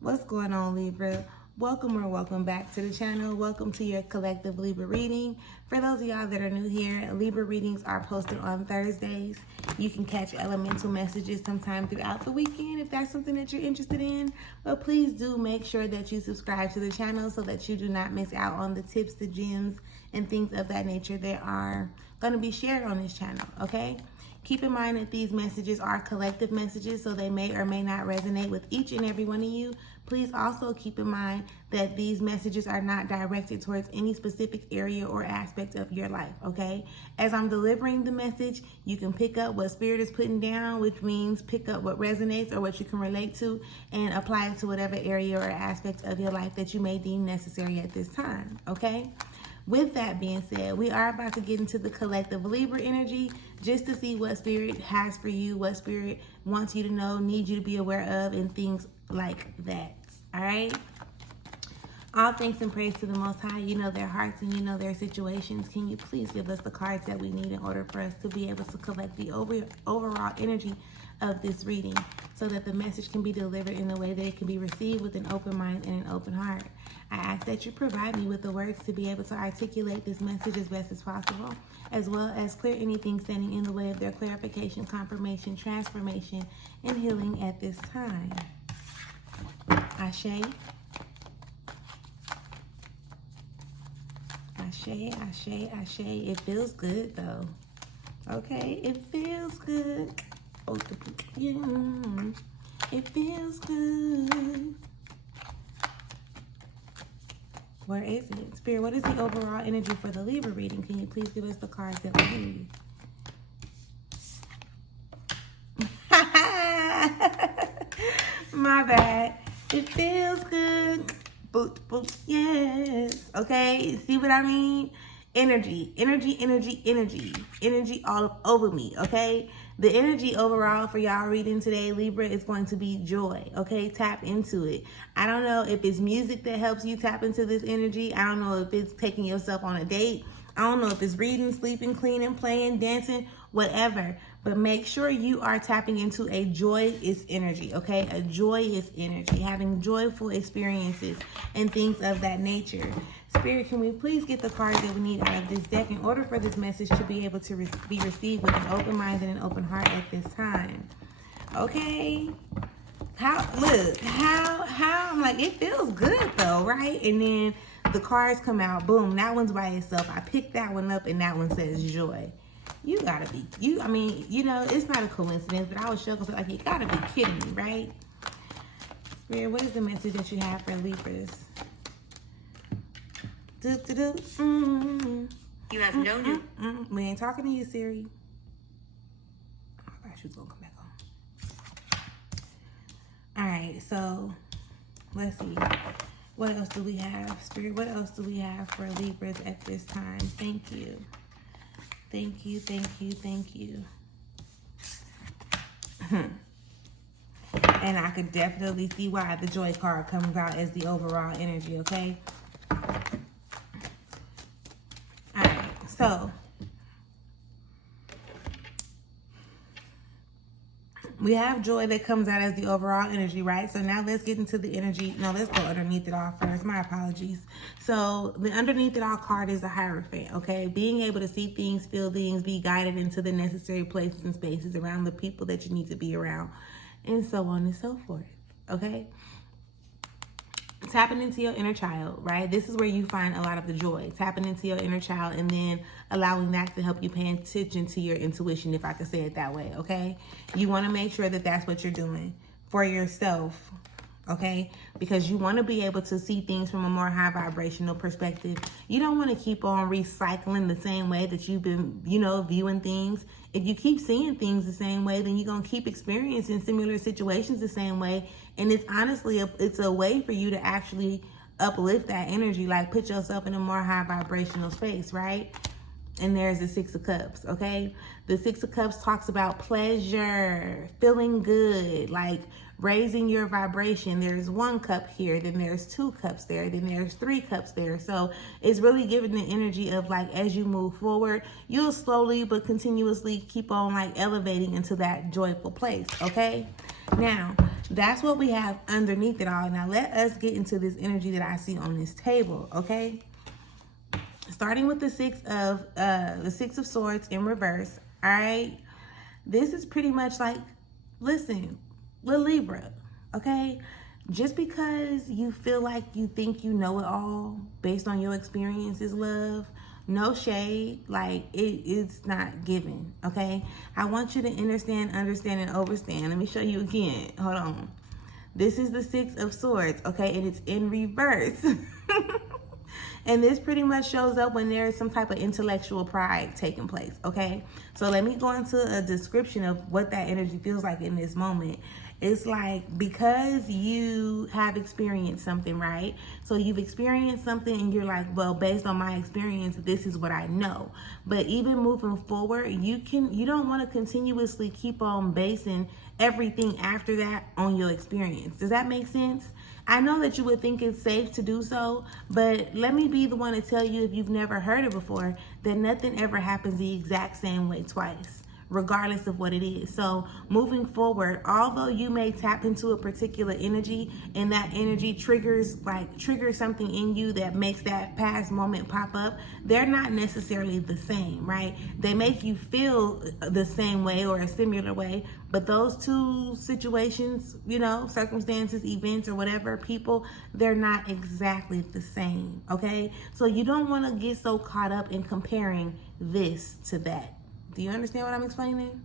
What's going on, Libra? Welcome back to the channel. Welcome to your collective Libra reading. For those of y'all that are new here, Libra readings are posted on Thursdays. You can catch elemental messages sometime throughout the weekend if that's something that you're interested in. But please do make sure that you subscribe to the channel so that you do not miss out on the tips, the gems, and things of that nature that are going to be shared on this channel, okay? Keep in mind that these messages are collective messages, so they may or may not resonate with each and every one of you. Please also keep in mind that these messages are not directed towards any specific area or aspect of your life, okay? As I'm delivering the message, you can pick up what Spirit is putting down, which means pick up what resonates or what you can relate to and apply it to whatever area or aspect of your life that you may deem necessary at this time, okay? With that being said, we are about to get into the collective Libra energy just to see what Spirit has for you, what Spirit wants you to know, needs you to be aware of, and things like that. All right? All thanks and praise to the Most High. You know their hearts and you know their situations. Can you please give us the cards that we need in order for us to be able to collect the overall energy of this reading so that the message can be delivered in a way that it can be received with an open mind and an open heart. I ask that you provide me with the words to be able to articulate this message as best as possible, as well as clear anything standing in the way of their clarification, confirmation, transformation, and healing at this time. Ashe. Ashe, ashe, ashe. It feels good though. Okay, it feels good. Yeah, it feels good. Where is it? Spirit, what is the overall energy for the Libra reading? Can you please give us the cards that we need? My bad. It feels good. Boot, boot, yes. Okay, see what I mean? Energy, energy, energy, energy. Energy all over me, okay? The energy overall for y'all reading today, Libra, is going to be joy, okay? Tap into it. I don't know if it's music that helps you tap into this energy. I don't know if it's taking yourself on a date. I don't know if it's reading, sleeping, cleaning, playing, dancing, whatever. But make sure you are tapping into a joyous energy, okay? A joyous energy, having joyful experiences and things of that nature. Spirit, can we please get the cards that we need out of this deck in order for this message to be able to be received with an open mind and an open heart at this time? Okay? How, I'm like, it feels good though, right? And then the cards come out, boom, that one's by itself. I picked that one up and that one says joy. You gotta be, it's not a coincidence, but I was shocked, like, you gotta be kidding me, right? Spirit, what is the message that you have for Libras? You have no new. We ain't talking to you, Siri. Oh, I thought she was gonna come back on. All right, so let's see. What else do we have, Spirit? What else do we have for Libras at this time? Thank you. Thank you, thank you, thank you. And I could definitely see why the joy card comes out as the overall energy, okay? So, we have joy that comes out as the overall energy, right? So now let's get into the energy. No, let's go underneath it all first. My apologies. So the underneath it all card is the Hierophant, okay? Being able to see things, feel things, be guided into the necessary places and spaces around the people that you need to be around, and so on and so forth, okay? Tapping into your inner child, right? This is where you find a lot of the joy. Tapping into your inner child and then allowing that to help you pay attention to your intuition, if I could say it that way, okay? You want to make sure that that's what you're doing for yourself, okay? Because you want to be able to see things from a more high vibrational perspective. You don't want to keep on recycling the same way that you've been, viewing things. If you keep seeing things the same way, then you're going to keep experiencing similar situations the same way. And it's honestly, it's a way for you to actually uplift that energy, like put yourself in a more high vibrational space, right? And there's the Six of Cups, okay? The Six of Cups talks about pleasure, feeling good, like raising your vibration. There's one cup here, then there's two cups there, then there's three cups there. So it's really giving the energy of like, as you move forward, you'll slowly but continuously keep on like elevating into that joyful place, okay? Now, that's what we have underneath it all. Now, let us get into this energy that I see on this table, okay? Starting with the Six of Swords in reverse, all right? This is pretty much like, listen, little Libra, okay? Just because you feel like you think you know it all based on your experiences, love, no shade, like it's not given, okay? I want you to understand, and overstand. Let me show you again. Hold on. This is the Six of Swords, okay? And it's in reverse. And this pretty much shows up when there is some type of intellectual pride taking place, okay? So let me go into a description of what that energy feels like in this moment. It's like, because you have experienced something, right? So you've experienced something and you're like, well, based on my experience, this is what I know. But even moving forward, you don't want to continuously keep on basing everything after that on your experience. Does that make sense? I know that you would think it's safe to do so, but let me be the one to tell you, if you've never heard it before, that nothing ever happens the exact same way twice, regardless of what it is. So moving forward, although you may tap into a particular energy and that energy triggers something in you that makes that past moment pop up, they're not necessarily the same, right? They make you feel the same way or a similar way, but those two situations, circumstances, events, or whatever, people, they're not exactly the same, okay? So you don't want to get so caught up in comparing this to that. Do you understand what I'm explaining?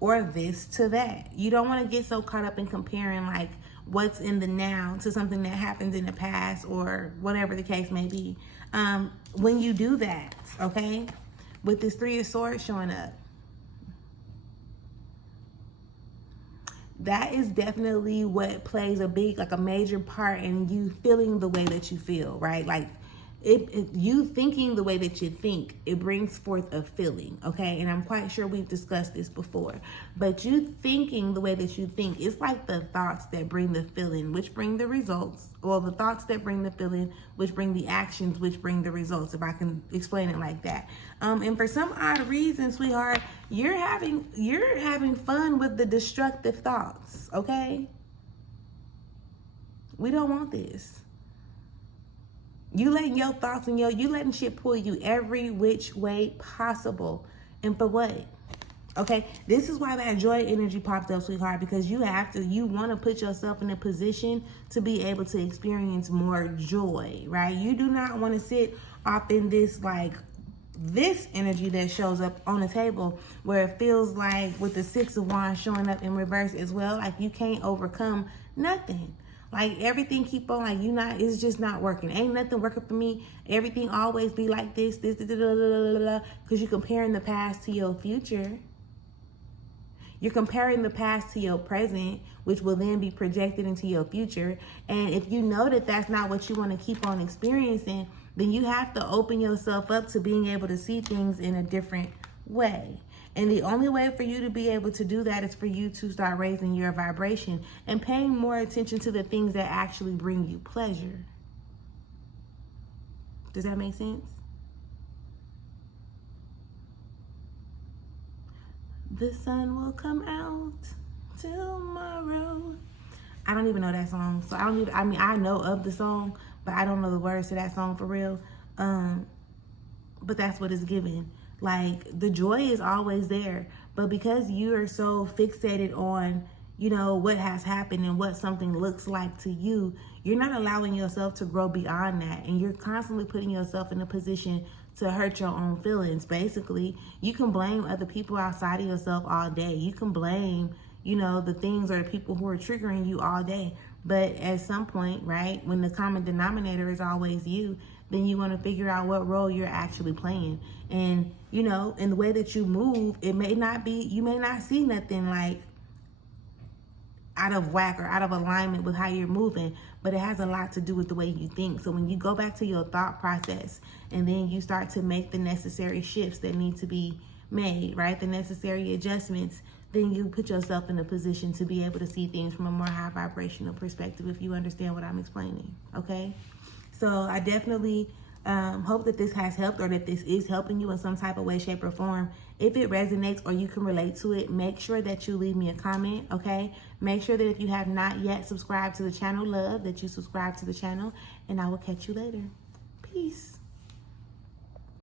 Or this to that. You don't want to get so caught up in comparing like what's in the now to something that happens in the past or whatever the case may be. When you do that, okay, with this Three of Swords showing up, that is definitely what plays a major part in you feeling the way that you feel, right? Like, you thinking the way that you think, it brings forth a feeling, okay? And I'm quite sure we've discussed this before. But you thinking the way that you think, it's like the thoughts that bring the feeling, which bring the results, or the thoughts that bring the feeling, which bring the actions, which bring the results, if I can explain it like that. And for some odd reason, sweetheart, you're having fun with the destructive thoughts, okay? We don't want this. You letting your thoughts and you letting shit pull you every which way possible. And for what? Okay, this is why that joy energy popped up, sweetheart, because you want to put yourself in a position to be able to experience more joy, right? You do not want to sit off in this energy that shows up on the table, where it feels like with the Six of Wands showing up in reverse as well, like you can't overcome nothing. Like everything keep on, it's just not working. Ain't nothing working for me. Everything always be like this, because you're comparing the past to your future. You're comparing the past to your present, which will then be projected into your future. And if you know that that's not what you want to keep on experiencing, then you have to open yourself up to being able to see things in a different way. And the only way for you to be able to do that is for you to start raising your vibration and paying more attention to the things that actually bring you pleasure. Does that make sense? The sun will come out tomorrow. I don't even know that song. So I know of the song, but I don't know the words to that song for real. But that's what it's given. Like, the joy is always there, but because you are so fixated on, what has happened and what something looks like to you, you're not allowing yourself to grow beyond that. And you're constantly putting yourself in a position to hurt your own feelings. Basically, you can blame other people outside of yourself all day. You can blame, the things or the people who are triggering you all day. But at some point, right, when the common denominator is always you, then you want to figure out what role you're actually playing. And, in the way that you move, you may not see nothing like out of whack or out of alignment with how you're moving, but it has a lot to do with the way you think. So when you go back to your thought process and then you start to make the necessary shifts that need to be made, right, the necessary adjustments, then you put yourself in a position to be able to see things from a more high vibrational perspective, if you understand what I'm explaining, okay? So I definitely Hope that this has helped, or that this is helping you in some type of way, shape, or form. If it resonates or you can relate to it, make sure that you leave me a comment, okay? Make sure that if you have not yet subscribed to the channel, love, that you subscribe to the channel, and I will catch you later. Peace.